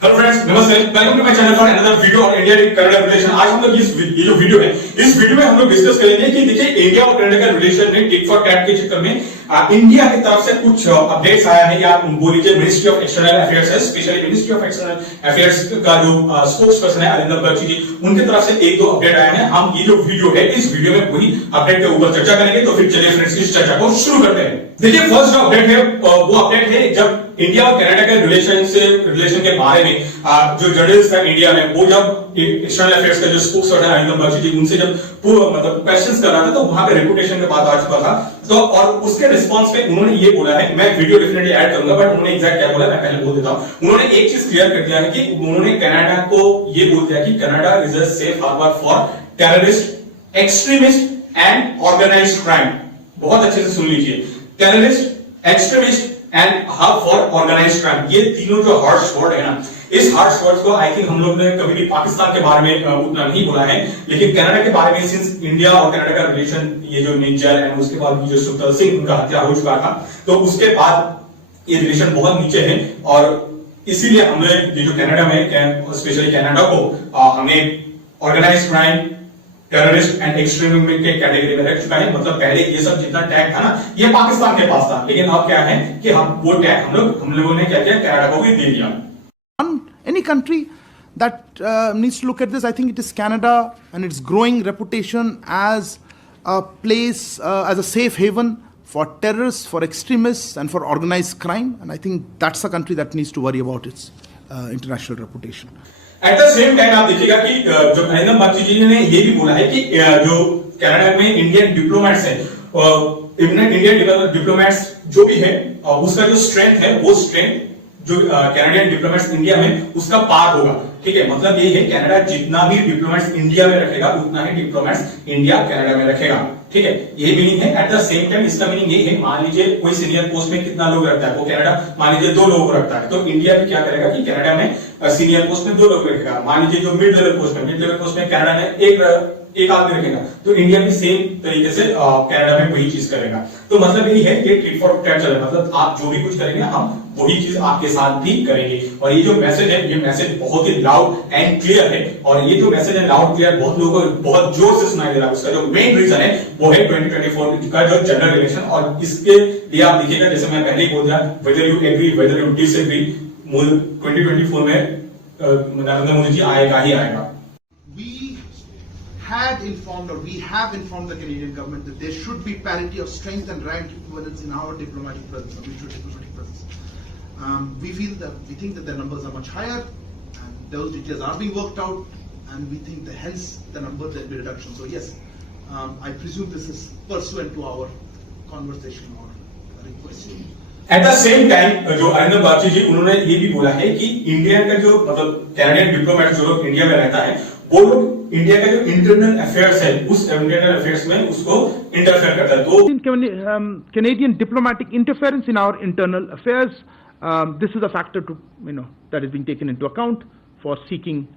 Hello friends, नमस्ते। Welcome to my channel for another video on India and Canada relation. आज हम लोग ये जो वीडियो है, इस वीडियो में हम लोग डिस्कस करेंगे कि देखिए इंडिया और कनाडा का रिलेशन में टिट फॉर टैट के चक्कर में इंडिया की तरफ से कुछ अपडेट्स आया है, या बोल लीजिए मिनिस्ट्री ऑफ एक्सटर्नल अफेयर्स है, specially ministry of external affairs का जो स्पोक्स पर्सन है अरिंदम बख्शी जी, उनकी तरफ से एक दो अपडेट आए हैं। हम ये जो वीडियो है, इस वीडियो में वही अपडेट के ऊपर चर्चा करेंगे। तो फिर चलिए फ्रेंड्स इस चर्चा को शुरू करते हैं। देखिए फर्स्ट जो अपडेट है वो अपडेट है जब इंडिया और कनाडा के रिलेशन के बारे में जो जर्नलिस्ट है इंडिया में, वो जब एक्सटर्नल अफेयर्स का जो स्पोक्सपर्सन है अरिंदम बख्शी जी, उनसे जब मतलब क्वेश्चंस कर रहा था, तो वहां पे रेपुटेशन की बात आ चुका था। तो और उसके रिस्पांस पे उन्होंने ये बोला है, मैं वीडियो डेफिनेटली ऐड करूंगा, बट उन्होंने एग्जैक्ट क्या बोला मैं पहले बोल देता हूं। उन्होंने एक चीज क्लियर कर दिया है कि उन्होंने कनाडा को ये बोल दिया कि Canada is a safe harbour for terrorist, extremist and organised crime. बहुत अच्छे से सुन लीजिए, terrorist, extremist and hub for organised crime, ये तीनों जो हार्श वर्ड है ना, इस हार्श वर्ड्स को आई थिंक हम लोग ने कभी भी पाकिस्तान के बारे में उतना नहीं बोला है, लेकिन कनाडा के बारे में सिंस इंडिया और कनाडा का रिलेशन, ये जो निज्जर एंड उसके बाद जो सुखदेव सिंह उनका हत्या हो चुका था, तो उसके बाद ये रिलेशन बहुत नीचे है। और इसीलिए हमने ये जो कनाडा में स्पेशली कनाडा को हमें organised crime, terrorist and extremism के कैटेगरी में रख चुका है। मतलब पहले ये सब जितना टैग था ना, ये पाकिस्तान के पास था, लेकिन अब क्या है कि हम वो टैग हम लोगों ने क्या किया, कनाडा को भी दे दिया। Any country that needs to look at this, I think it is Canada and its growing reputation as a place, as a safe haven for terrorists, for extremists, and for organized crime. And I think that's a country that needs to worry about its international reputation. At the same time आप देखिएगा कि जो अरिंदम बख्शी जी ने ये भी बोला है कि जो कनाडा में इंडियन डिप्लोमेट्स हैं, इंडियन डिप्लोमेट्स जो भी है, उसका जो स्ट्रेंथ है, वो स्ट्रेंथ जो कैनेडियन डिप्लोमेट्स इंडिया में उसका पार होगा। ठीक है, मतलब यही है, कनाडा जितना भी डिप्लोमेट्स इंडिया में रखेगा, उतना ही डिप्लोमेट्स इंडिया कनाडा में रखेगा। ठीक है, ये मीनिंग है। एट द सेम टाइम इसका मीनिंग ये है, मान लीजिए कोई सीनियर पोस्ट में कितना लोग रखता है, वो कनाडा मान लीजिए 2 लोगों को रखता है, तो इंडिया भी क्या करेगा कि कनाडा में सीनियर पोस्ट में 2 लोग रखेगा। मान लीजिए जो मिड लेवल पोस्ट में कनाडा में एक आदमी रखेगा, तो इंडिया भी सेम तरीके से कनाडा में वही चीज करेगा। तो मतलब यही है, ये टिट फॉर टैट चल रहा है, मतलब आप जो भी कुछ करेंगे हम वही चीज आपके साथ भी करेंगे। और ये जो मैसेज है, ये मैसेज बहुत ही लाउड एंड क्लियर है, और ये जो मैसेज है लाउड क्लियर बहुत लोगों को बहुत जोर से सुनाई दे रहा है। उसका जो मेन रीजन है वो है 2024 का जो जनरल इलेक्शन, और इसके लिए आप देखिएगा, जैसे मैं पहले ही बोल दिया, whether you agree whether you disagree, 2024 में नरेंद्र मोदी जी आएगा ही आएगा। We have informed the Canadian government that there should be parity of strength and rank equivalence in our diplomatic presence, mutual diplomatic presence. We think that the numbers are much higher, and those details are being worked out, and we think that hence the number there will be reduction. So yes, I presume this is pursuant to our conversation or request. At the same time जो अरिंदम बख्शी जी, उन्होंने ये भी बोला है कि India का जो मतलब कैनेडियन डिप्लोमेट जो लोग इंडिया में रहता है, वो लोग इंडिया का जो इंटरनल अफेयर्स है, उस इंटरनल अफेयर्स में उसको इंटरफेयर करता है। तो Canadian diplomatic interference in our internal affairs, this is a factor to that is being taken into account for seeking.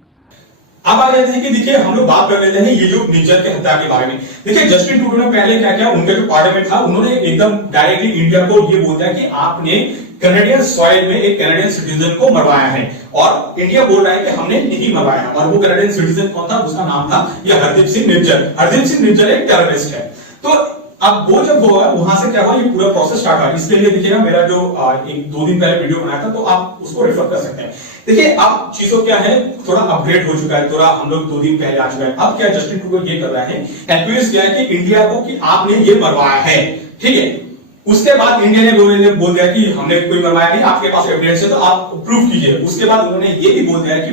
अब आ जाते हैं कि देखिए हम लोग बात कर लेते हैं ये जो निज्जर के हत्या के बारे में। देखिए जस्टिन ट्रूडो ने पहले क्या किया, उनका जो पार्लियामेंट था, उन्होंने एकदम डायरेक्टली इंडिया को ये बोल दिया कि आपने कैनेडियन सॉइल में एक कैनेडियन सिटीजन को मरवाया है, और इंडिया बोल रहा है कि हमने नहीं मरवाया। और वो कैनेडियन सिटीजन कौन था, उसका नाम था ये हरदीप सिंह निज्जर। हरदीप सिंह निज्जर एक टेररिस्ट है। तो अब वो जब हुआ, वहां से क्या हुआ, ये पूरा प्रोसेस स्टार्ट हुआ। इसके लिए देखिएगा मेरा जो 1-2 दिन पहले वीडियो बनाया था, तो आप उसको रेफर कर सकते हैं। देखिए अब चीजों क्या है, थोड़ा अपग्रेड हो चुका है, थोड़ा हम लोग 2 दिन पहले आ चुका है। अब क्या जस्टिन ट्रूडो ये कर रहा है, एक्यूज किया है कि इंडिया को कि आपने ये मरवाया है। ठीक है, उसके बाद इंडिया ने बोल दिया कि हमने कोई मरवाया नहीं, आपके पास एविडेंस है तो आप प्रूफ कीजिए। उसके बाद उन्होंने ये भी बोल दिया कि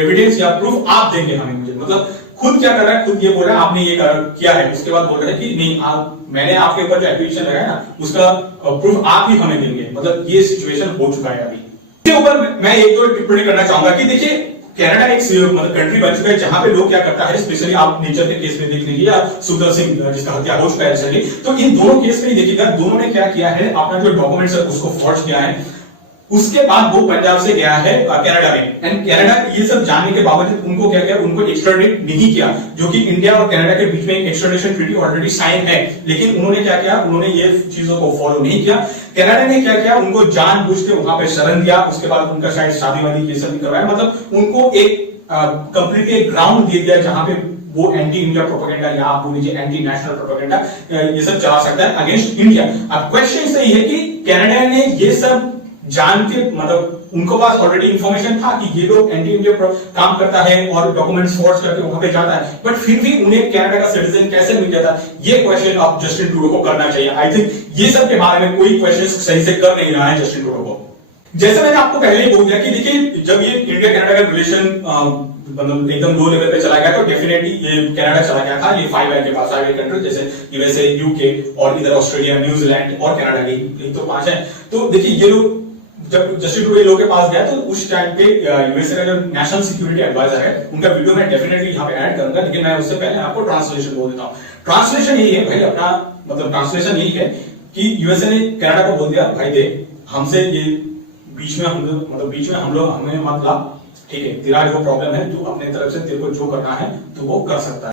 एविडेंस या प्रूफ आप देंगे हमें, मुझे मतलब खुद क्या कर रहा है, खुद ये बोल रहा है आपने ये किया है। उसके बाद बोल रहे हैं कि नहीं, मैंने आपके ऊपर जो एक्यूजेशन लगाया ना, उसका प्रूफ आप ही हमें देंगे। मतलब ये सिचुएशन हो चुका है अभी। इसके ऊपर मैं 1-2 टिप्पणी करना चाहूंगा कि देखिए कनाडा एक मतलब कंट्री बन चुका है जहां पे लोग क्या करता है, स्पेशली आप निज्जर के केस में देख लीजिए, या सुखदेव सिंह जिसका हत्या हो चुका है रिसेंटली, तो इन दोनों केस में देखिएगा, दोनों ने क्या किया है, अपना जो डॉक्यूमेंट्स है उसको फॉर्ज किया है। उसके बाद वो पंजाब से गया है कनाडा में, एंड कनाडा ये सब जानने के बावजूद उनको क्या किया, उनको एक्स्ट्राडिट नहीं किया, जो कि इंडिया और कनाडा के बीच में एक एक्स्ट्राडिशन ट्रीटी ऑलरेडी साइन है, लेकिन उन्होंने क्या किया, उन्होंने ये चीजों को फॉलो नहीं किया। कनाडा ने क्या किया, उनको जानबूझ के वहां पे शरण दिया, उसके बाद उनका शायद शादी वादी ये सब भी करवाया, मतलब उनको एक कंप्लीटली एक ग्राउंड दे दिया जहां पे वो एंटी इंडिया प्रोपेगेंडा या आप बोल लीजिए एंटी नेशनल प्रोपेगेंडा ये सब चला सकता है अगेंस्ट इंडिया। अब क्वेश्चन सही है कि कनाडा ने ये सब जान के, मतलब उनको पास ऑलरेडी इंफॉर्मेशन था कि ये लोग एंटी इंडिया काम करता है और डॉक्यूमेंट्स फॉर्ज करके वहां पे जाता है, बट फिर भी उन्हें कनाडा का सिटीजन कैसे मिल जाता, ये क्वेश्चन अब जस्टिन ट्रूडो को करना चाहिए। आई थिंक ये सब के बारे में कोई क्वेश्चन सही से कर नहीं रहा है जस्टिन ट्रूडो को। जैसे मैंने आपको पहले ही बोल दिया कि देखिए, जब ये इंडिया कनाडा का रिलेशन मतलब एकदम लो लेवल पे चला गया, तो डेफिनेटली ये कनाडा चला गया था, ये 5 के पास 5 कंट्री जैसे यूएसए, यूके और इधर ऑस्ट्रेलिया, न्यूजीलैंड और कनाडा की तो 5 है। तो देखिए ये लोग जब जस्टिन ट्रूडो लोग के पास गया, तो उस टाइम पे यूएसए का जो नेशनल सिक्योरिटी एडवाइजर है, उनका वीडियो मैं डेफिनेटली यहाँ पे ऐड करूंगा, लेकिन मैं उससे पहले आपको ट्रांसलेशन बोल देता हूँ। ट्रांसलेशन यही है भाई, अपना मतलब ट्रांसलेशन यही है कि यूएसए ने कनाडा को बोल दिया, भाई देख हमसे ये बीच में हम लोग हमें मत ला, ठीक है, तेरा जो प्रॉब्लम है तू अपने तरफ से तेरे को जो करना है तू वो कर सकता है।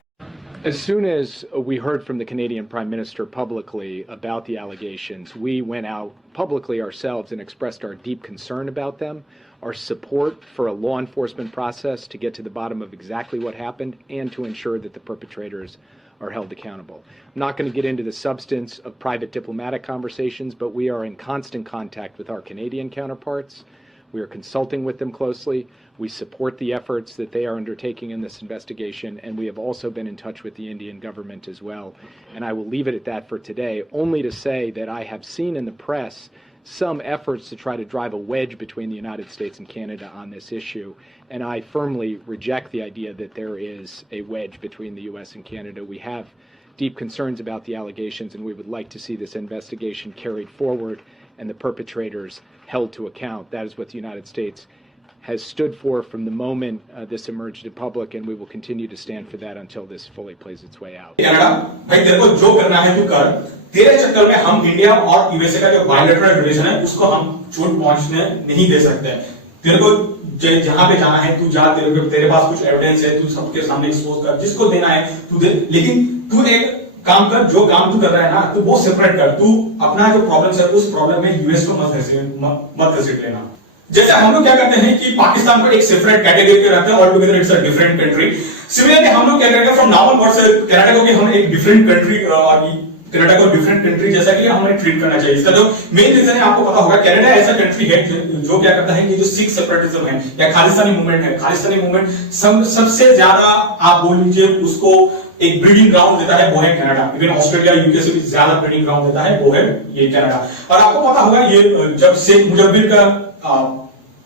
As soon as we heard from the Canadian Prime Minister publicly about the allegations, we went out publicly ourselves and expressed our deep concern about them, our support for a law enforcement process to get to the bottom of exactly what happened and to ensure that the perpetrators are held accountable. I'm not going to get into the substance of private diplomatic conversations, but we are in constant contact with our Canadian counterparts. We are consulting with them closely. We support the efforts that they are undertaking in this investigation, and we have also been in touch with the Indian government as well. And I will leave it at that for today, only to say that I have seen in the press some efforts to try to drive a wedge between the United States and Canada on this issue, and I firmly reject the idea that there is a wedge between the U.S. and Canada. We have deep concerns about the allegations, and we would like to see this investigation carried forward and the perpetrators held to account. That is what the United States has stood for from the moment this emerged in public, and we will continue to stand for that until this fully plays its way out. Canada भाई तेरे को जो करना है तू कर, तेरे चक्कर में हम इंडिया और यूएसए का जो बायलैटरल रिलेशन है उसको हम चोट पहुंचने नहीं दे सकते। तेरे को जहां पे जाना है तू जा, तेरे पास कुछ एविडेंस है तू सबके सामने एक्सपोज कर, जिसको देना है तू दे, लेकिन तू एक काम कर, जो काम तू कर रहा है ना तू वो सेपरेट कर, तू अपना जो प्रॉब्लम है उस प्रॉब्लम में यूएस को मत घसीट लेना। जैसे हम लोग क्या करते हैं कि पाकिस्तान को एक सेपरेट कैटेगरी पे रखते हैं, all together it's a different country. Similarly हम लोग क्या करेंगे फ्रॉम नाउ ऑनवर्ड्स कनाडा को भी हम एक डिफरेंट कंट्री और कनाडा को डिफरेंट कंट्री जैसा कि हमें ट्रीट करना चाहिए। इसका जो मेन रीजन है आपको पता होगा, कनाडा ऐसा कंट्री है जो क्या करता है कि जो सिख सेपरेटिज्म है या खालिस्तानी मूवमेंट है, खालिस्तानी मूवमेंट सबसे ज्यादा आप बोल लीजिए उसको एक ब्रीडिंग ग्राउंड देता है, वो है कनाडा। इवन ऑस्ट्रेलिया यूके से भी ज्यादा ब्रीडिंग ग्राउंड देता है, वो है ये कनाडा। और आपको पता होगा ये जब शेख मुजब्बिर का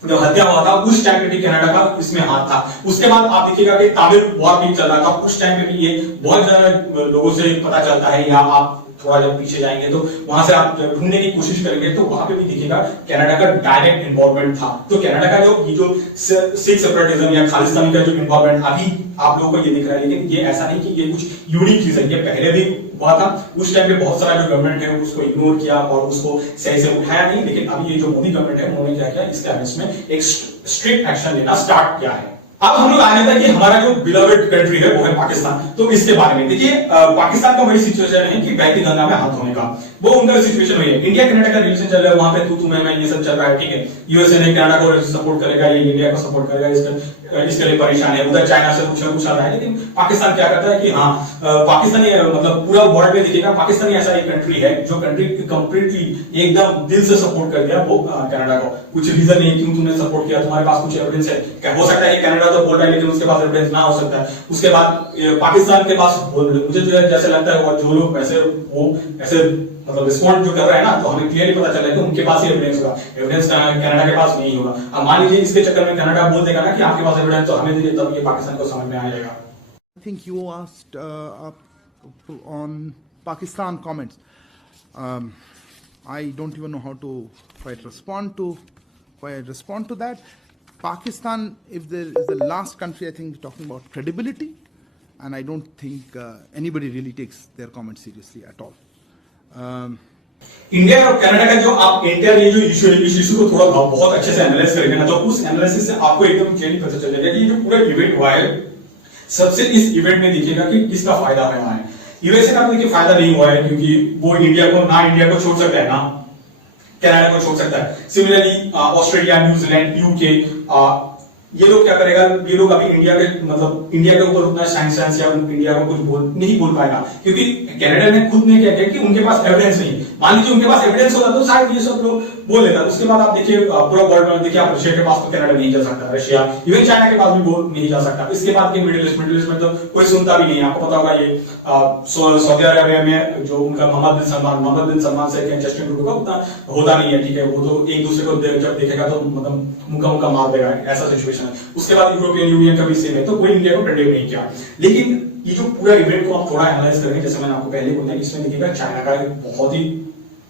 जब हत्या हुआ था उस टाइम पे भी कनाडा का इसमें हाथ था। उसके बाद आप देखिएगा कि तामिल वॉर भी चल रहा था, उस टाइम पे भी ये बहुत ज्यादा लोगों से पता चलता है, या आप थोड़ा जब पीछे जाएंगे तो वहां से आप ढूंढने की कोशिश करेंगे तो वहां पे भी दिखेगा कनाडा का डायरेक्ट इन्वॉल्वमेंट था। तो कनाडा का जो सिख सेपरेटिज्म या खालिस्तानी का जो इन्वॉल्वमेंट अभी आप लोगों को ये दिख रहा है, लेकिन ये ऐसा नहीं कि ये कुछ यूनिक चीज है, ये पहले भी हुआ था। उस टाइम पे बहुत सारा जो गवर्नमेंट है उसको इग्नोर किया और उसको सही से उठाया नहीं, लेकिन अभी ये जो मोदी गवर्नमेंट है उन्होंने क्या किया, इसके अगेंस्ट में एक स्ट्रिक्ट एक्शन लेना स्टार्ट किया है। अब हम लोग आ जाता है कि हमारा जो बिलवेड कंट्री है वो है पाकिस्तान। तो इसके बारे में देखिए, पाकिस्तान का वही सिचुएशन है कि बहती गंगा में हाथ धोने का, वो उनका सिचुएशन वही है। इंडिया कनाडा का रिलेशन चल रहा है, वहां पे तू मैं ये सब चल रहा है, ठीक है। यूएसए ने कनाडा को सपोर्ट करेगा, ये इंडिया को सपोर्ट करेगा, इसके लिए परेशान है। उधर चाइना से कुछ ना कुछ आ रहा है, लेकिन पाकिस्तान क्या करता है कि हाँ, पाकिस्तानी मतलब पूरा वर्ल्ड में देखिएगा पाकिस्तान ऐसा एक कंट्री है जो कंट्री कंप्लीटली एकदम दिल से सपोर्ट कर दिया वो कनाडा को। कुछ रीजन नहीं क्यों तुमने सपोर्ट किया, तुम्हारे पास कुछ एविडेंस है क्या? हो सकता है कनाडा तो बोल रहा है लेकिन उसके पास एविडेंस ना हो सकता है। उसके बाद पाकिस्तान के पास मुझे जो है जैसे लगता है और जो लोग ऐसे मतलब रिस्पॉन्ड जो कर रहा है ना, तो हमें क्लियरली पता चल रहा है कि उनके पास ही एविडेंस होगा, एविडेंस कनाडा के पास नहीं होगा। अब मान लीजिए इसके चक्कर में कनाडा बोल देगा ना कि आपके पास एविडेंस तो हमें दीजिए, तब ये पाकिस्तान को समझ में आ जाएगा। I think you asked on Pakistan comments. I don't even know how to quite respond to that. Pakistan, if there is the last country, I think talking about credibility, and I don't think anybody really takes their comments seriously at all. India और Canada का जो आप inter ये जो issue है, इस issue को थोड़ा बहुत अच्छे से एनालाइज करेंगे ना, तो उस एनालिसिस से आपको एकदम क्लियरली पता चल जाएगा कि ये जो पूरा इवेंट हुआ है, सबसे इस इवेंट में दिखेगा कि किसका फायदा हुआ है। यूएसए का देखिए फायदा नहीं हुआ है, क्योंकि वो इंडिया को छोड़ सकता है ना कनाडा को छोड़ सकता है। सिमिलरली ऑस्ट्रेलिया, न्यूजीलैंड, यूके, ये लोग क्या करेगा, ये लोग अभी इंडिया के ऊपर उतना साइंस या इंडिया को कुछ नहीं बोल पाएगा, क्योंकि कनाडा ने खुद ने क्या किया कि उनके पास एविडेंस नहीं। मान लीजिए उनके पास एविडेंस होता तो शायद ये सब लोग बोल लेता। उसके बाद आप देखिए पूरा वर्ल्ड में देखिए, आप रशिया के पास तो कनाडा नहीं जा सकता, रशिया इवन चाइना के पास भी नहीं जा सकता। इसके बाद के मिडिल ईस्ट में तो कोई सुनता भी नहीं है। आपको पता होगा ये सऊदी अरबिया में जो उनका मोहम्मद बिन सलमान से जस्टिन ट्रूडो का उतना होता नहीं है, ठीक है। वो तो एक दूसरे को जब देखेगा तो मतलब मुक्का मार देगा, ऐसा सिचुएशन है। उसके बाद यूरोपियन यूनियन का भी सेम है, तो कोई इंडिया को कंडेम नहीं किया। लेकिन ये जो पूरा इवेंट को आप थोड़ा एनालाइज करेंगे, जैसे मैंने आपको पहले बोला, इसमें देखिएगा चाइना का बहुत ही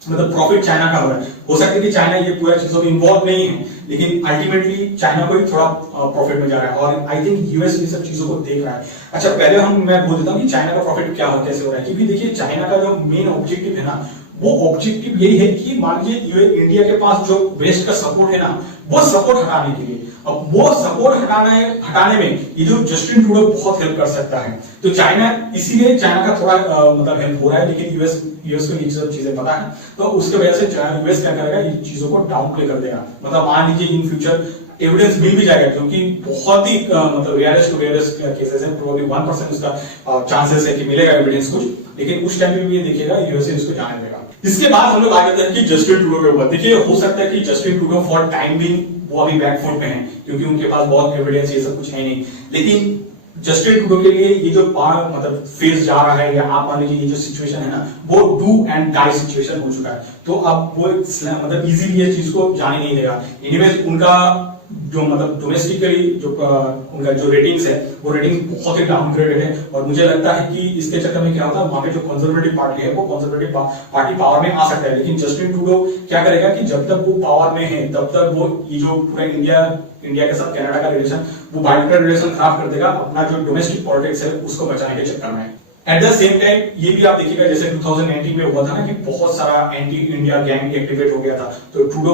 मतलब प्रॉफिट चाइना का हो रहा है। हो सकता है कि चाइना ये पूरा चीजों में इन्वॉल्व नहीं है, लेकिन अल्टीमेटली चाइना को ही थोड़ा प्रॉफिट में जा रहा है, और आई थिंक यूएस इन सब चीजों को देख रहा है। अच्छा, पहले मैं बोल देता हूँ कि चाइना का प्रॉफिट क्या हो, कैसे हो रहा है, क्योंकि देखिए चाइना का जो मेन ऑब्जेक्टिव है ना, वो ऑब्जेक्टिव यही है कि मान लीजिए इंडिया के पास जो वेस्ट का सपोर्ट है ना, वो सपोर्ट हटाने के लिए, अब वो सपोर्ट हटाने में ये जो जस्टिन ट्रूडो बहुत हेल्प कर सकता है। तो चाइना, इसीलिए चाइना का थोड़ा मतलब हेल्प हो रहा है, लेकिन यूएस को ये सब चीजें पता है, तो उसके वजह से यूएस क्या करेगा, ये चीजों को डाउन प्ले कर देगा। मतलब मान लीजिए इन फ्यूचर एविडेंस मिल भी जाएगा, क्योंकि बहुत ही मतलब रेयरेस्ट टू रेयरेस्ट केसेस है, प्रोबेबली 1% उसका चांसेस है कि मिलेगा एविडेंस कुछ, लेकिन उस टाइम पे भी ये देखिएगा यूएसए इसको जाने देगा। इसके बाद हम लोग आगे जाते हैं कि जस्टिन ट्रूडो के ऊपर। देखिए हो सकता है कि Justin Trudeau for time being वो अभी बैकफुट पे हैं, क्योंकि उनके पास बहुत एविडेंस ये सब कुछ है नहीं, लेकिन जस्टिन ट्रूडो के लिए ये जो मतलब फेज जा रहा है, या आप मान लीजिए ये जो सिचुएशन है ना, वो डू एंड डाई सिचुएशन हो चुका है। तो अब वो मतलब इजीली ये चीज को जाने नहीं देगा। एनीवेज उनका जो मतलब डोमेस्टिकली जो उनका जो रेटिंग्स है, वो रेटिंग बहुत ही डाउनग्रेडेड है, और मुझे लगता है कि इसके चक्कर में क्या होता है, वहां पे जो कंजर्वेटिव पार्टी है, वो कंजर्वेटिव पार्टी पावर में आ सकता है। लेकिन जस्टिन ट्रूडो क्या करेगा कि जब तक वो पावर में है, तब तक वो ये जो पूरा इंडिया के साथ कनाडा का रिलेशन, वो बाइलेटरल रिलेशन खराब कर देगा, अपना जो डोमेस्टिक पॉलिटिक्स है उसको बचाने के चक्कर में। एट द सेम टाइम ये भी आप देखिएगा, जैसे 2019 में हुआ था ना कि बहुत सारा एंटी इंडिया गैंग एक्टिवेट हो गया था, तो ट्रूडो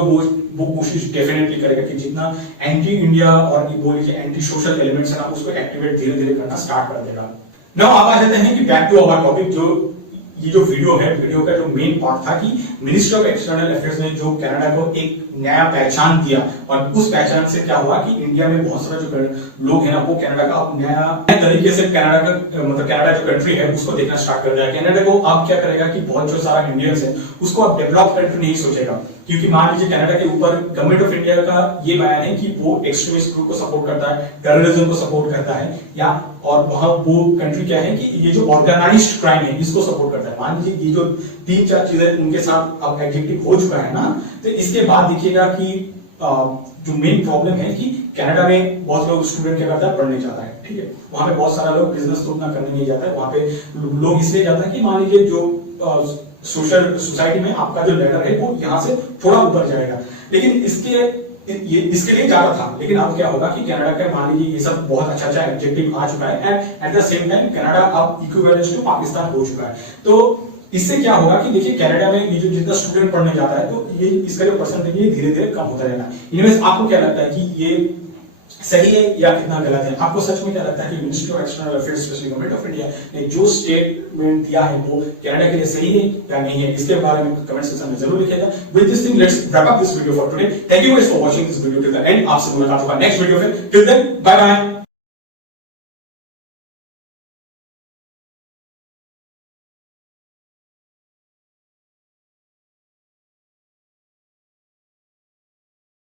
वो कोशिश डेफिनेटली करेगा कि जितना एंटी इंडिया और बोल के एंटी सोशल एलिमेंट्स है ना, उसको एक्टिवेट धीरे धीरे करना स्टार्ट कर देगा। नाउ आप आ जाते हैं कि बैक टू आवर टॉपिक, जो ये जो वीडियो है, वीडियो का जो मेन पार्ट था कि मिनिस्टर ऑफ एक्सटर्नल अफेयर्स ने जो कनाडा को एक नया पहचान दिया, और उस पहचान से क्या हुआ कि इंडिया में बहुत सारे जो लोग हैं ना, वो कनाडा का अब नया तरीके से कनाडा का मतलब कनाडा जो कंट्री है उसको देखना स्टार्ट कर दिया। कनाडा को अब क्या करेगा कि बहुत जो सारा इंडियंस है उसको अब डेवलप कंट्री नहीं सोचेगा, क्योंकि मान लीजिए कनाडा के ऊपर गवर्नमेंट ऑफ इंडिया का ये बयान है कि वो एक्सट्रीमिस्ट ग्रुप को सपोर्ट करता है, टेररिज्म को सपोर्ट करता है, या और वहां वो कंट्री क्या है कि ये जो ऑर्गेनाइज्ड क्राइम है इसको सपोर्ट करता है। मान लीजिए ये जो 3-4 चीजें उनके साथ अब एडजेक्टिव हो चुका है ना, तो इसके बाद देखिएगा कि जो मेन प्रॉब्लम है कि कनाडा में बहुत लोग स्टूडेंट क्या करता है, पढ़ने जाता है, ठीक है। वहां पे बहुत सारा लोग बिजनेस तो उतना करने नहीं जाता है, वहां पे लोग इसलिए जाता है कि मान लीजिए जो सोसाइटी में आपका जो लेडर है वो यहाँ से थोड़ा ऊपर जाएगा, लेकिन इसके लिए जा रहा था। लेकिन अब क्या होगा कि कनाडा का मान लीजिए ये सब बहुत अच्छा एब्जेक्टिव आ चुका है, and at the same time Canada अब इक्विवेलेंट टू पाकिस्तान हो चुका है। तो इससे क्या होगा कि देखिए कनाडा में ये जो जितना स्टूडेंट पढ़ने जाता है, तो ये इसका जो परसेंटेज है धीरे धीरे कम होता रहेगा। इनमें आपको क्या लगता है कि ये सही है या कितना गलत है? आपको सच में क्या लगता है कि ministry of external affairs specially government of India ने जो स्टेटमेंट दिया है वो कनाडा के लिए सही है या नहीं है? इसके बारे में कमेंट सेक्शन में जरूर लिखिएगा। With this thing let's wrap up this video for today. Thank you guys for watching this video till the end. आपसे मुलाकात होगा नेक्स्ट वीडियो में। Till then bye bye.